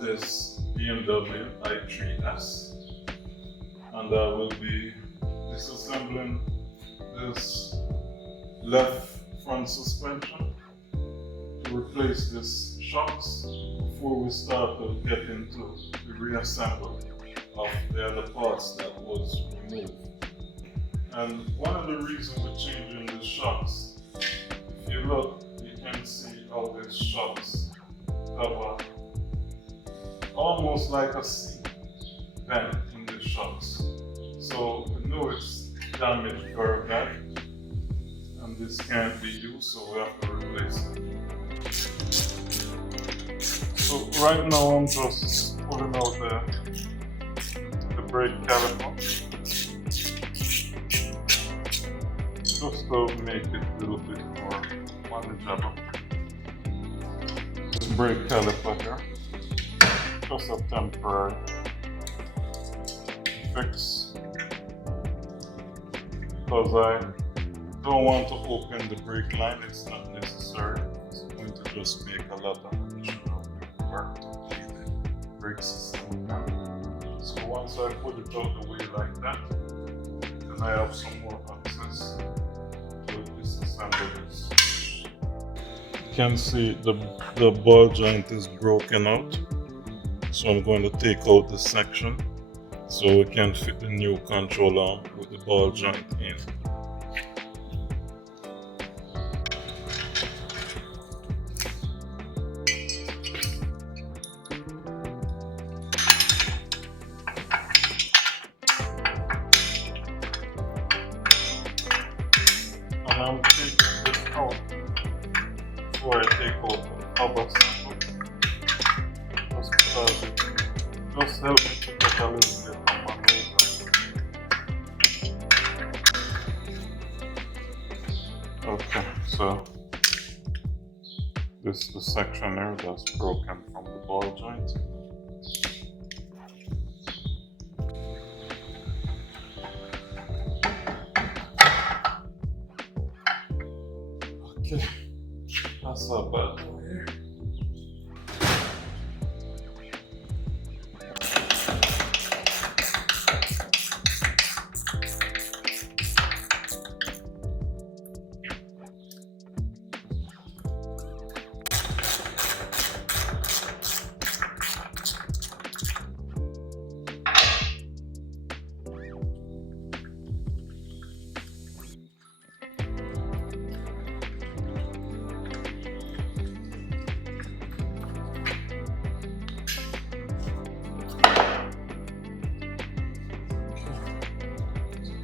this BMW i3s, and I will be disassembling this left front suspension to replace this shocks before we start to get into the reassembly of the other parts that was removed. And one of the reasons we're changing the shocks, if you look, you can see how these shocks cover almost like a C vent in the shocks. So we know it's damaged very bad, and this can't be used, so we have to replace it. So right now I'm just pulling out the brake caliper, just to make it a little bit more manageable. This brake caliper here, just a temporary fix, because I don't want to open the brake line. It's not necessary. It's going to just make a lot of additional work to clean the brake system again. So once I put it out the way like that, then I have some more access to disassemble this. You can see the ball joint is broken out. So I'm going to take out this section so we can fit the new controller with the ball joint in. And I'm taking this out before I take out the cover sample, just because it just helps me to get a little bit of maneuver. Okay, so this is the section here that's broken from the ball joint. Okay, that's not bad over here.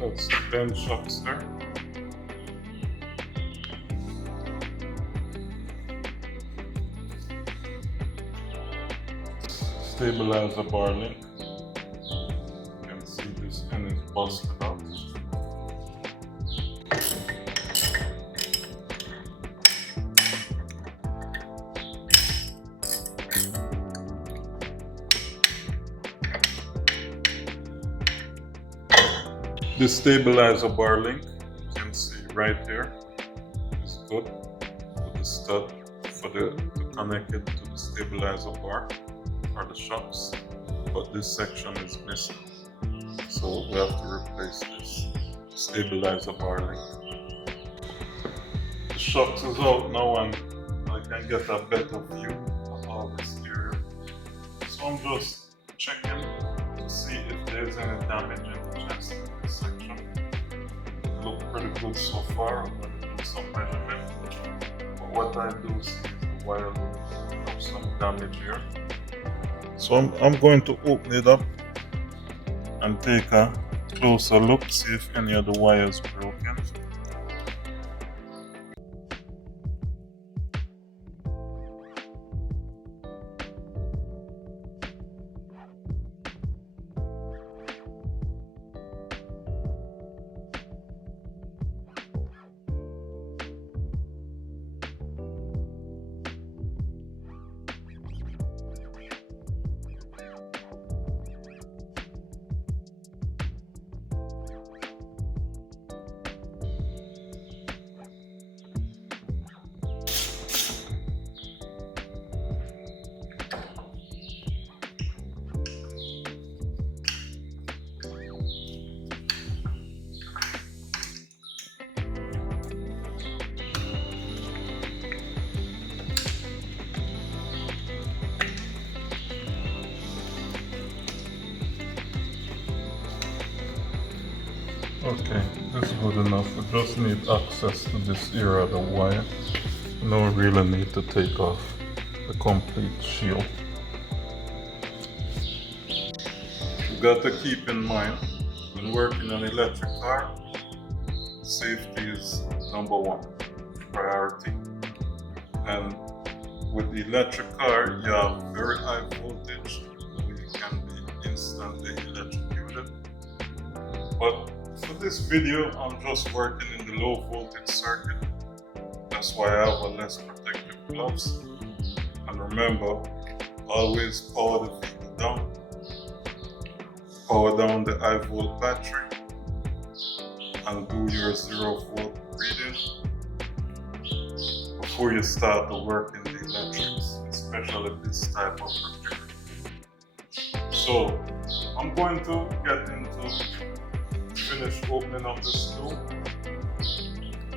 That's the bend shocks there. Stabilizer bar link. You can see this end is busted out. The stabilizer bar link, you can see right there, is good with the stud to connect it to the stabilizer bar or the shocks, but this section is missing, so we have to replace this stabilizer bar link. The shocks is out now and I can get a better view of all this area, so I'm just checking to see if there's any damage in the chest in this section. It looks pretty good so far. I'm going to do some measurement, but what I do see is the wire loop have some damage here. So I'm going to open it up and take a closer look, see if any of the wires broken. Okay, this is good enough. We just need access to this area of the wire. We don't really need to take off the complete shield. You got to keep in mind, when working on an electric car, safety is number one priority. And with the electric car, you have very high voltage, so you can be instantly electrocuted. But for this video, I'm just working in the low voltage circuit. That's why I have a less protective gloves. And remember, always power the vehicle down. Power down the high volt battery and do your 0 volt reading before you start to work in the electrics, especially this type of repair. So I'm going to get into finish opening up this loom,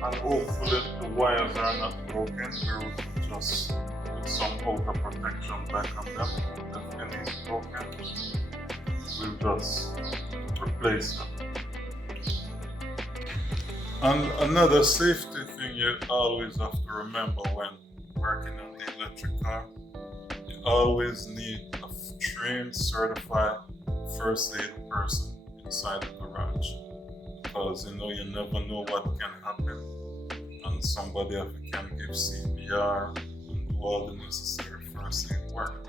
and hopefully the wires are not broken. We'll just put some outer protection back on them. If any is broken, we'll just replace them. And another safety thing you always have to remember when working on the electric car, you always need a trained, certified first aid person inside the garage. Because you never know what can happen, and somebody can give CPR and do all the necessary first aid work,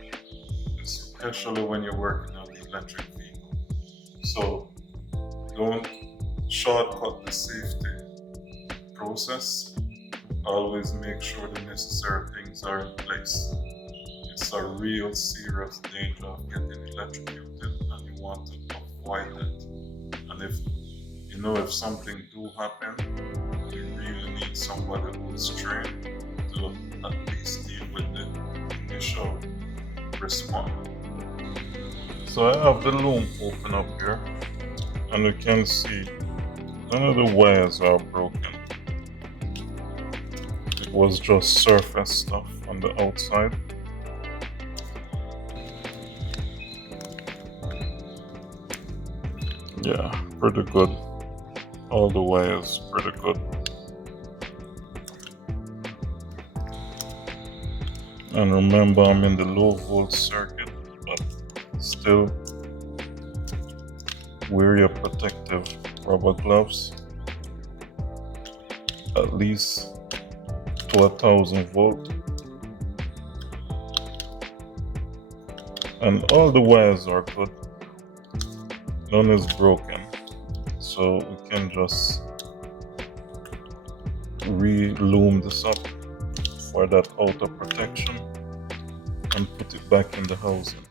especially when you're working on the electric vehicle. So don't shortcut the safety process. Always make sure the necessary things are in place. It's a real serious danger of getting electrocuted, and you want to avoid it. And if something do happen, you really need somebody who's trained to at least deal with the initial response. So I have the loom open up here, and you can see none of the wires are broken. It was just surface stuff on the outside. Yeah, pretty good. All the wires pretty good. And remember, I'm in the low volt circuit, but still wear your protective rubber gloves, at least to 1000 volt. And all the wires are good. None is broken. So we can just re-loom this up for that outer protection and put it back in the housing.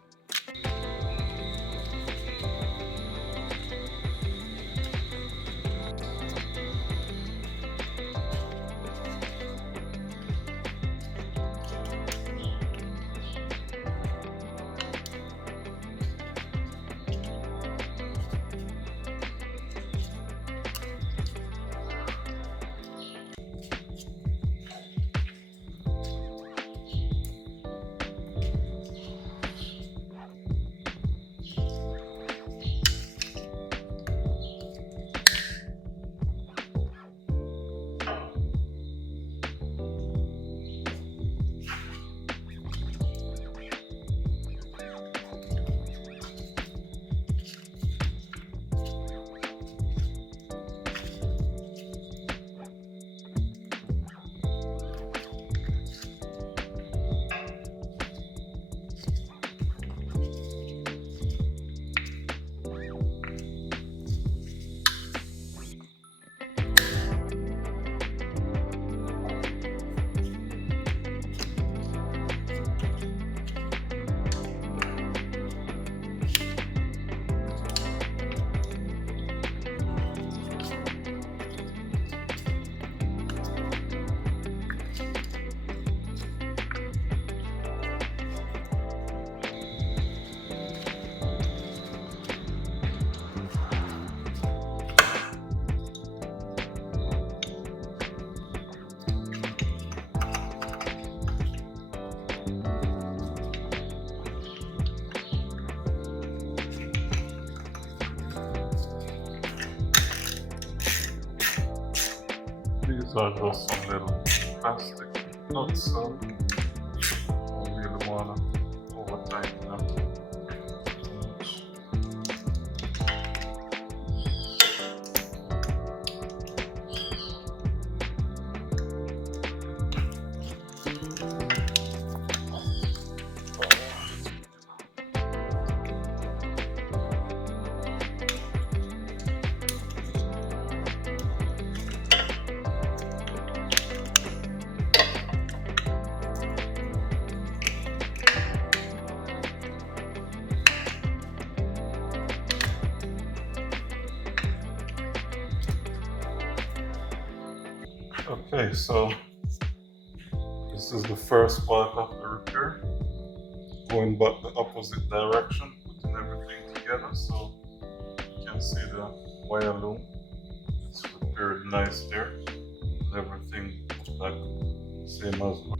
These are just some little plastic nuts, so I don't really wanna over tighten them too much. Okay, so this is the first part of the repair. Going back the opposite direction, putting everything together, so you can see the wire loom. It's prepared nice there. And everything like same as well.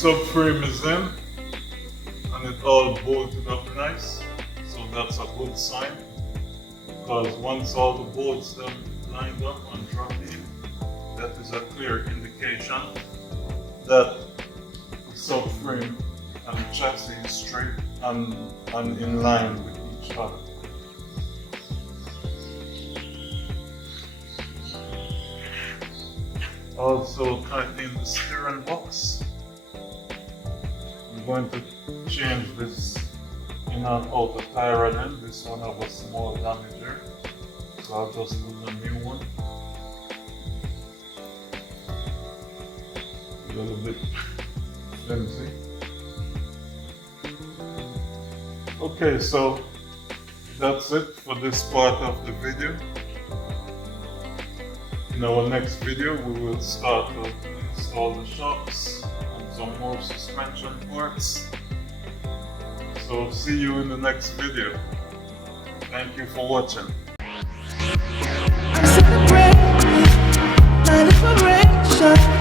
Subframe is in and it all bolted up nice, so that's a good sign, because once all the bolts are lined up and dropped in, that is a clear indication that the subframe and the chassis is straight and in line with each other. Also tightening the steering box. I'm going to change this in and outer tie rod end. This one have a small damage here, so I'll just put a new one. A little bit flimsy. Okay, so that's it for this part of the video. In our next video, we will start to install the shocks and some more suspension parts. So see you in the next video. Thank you for watching. I'm celebrating my liberation.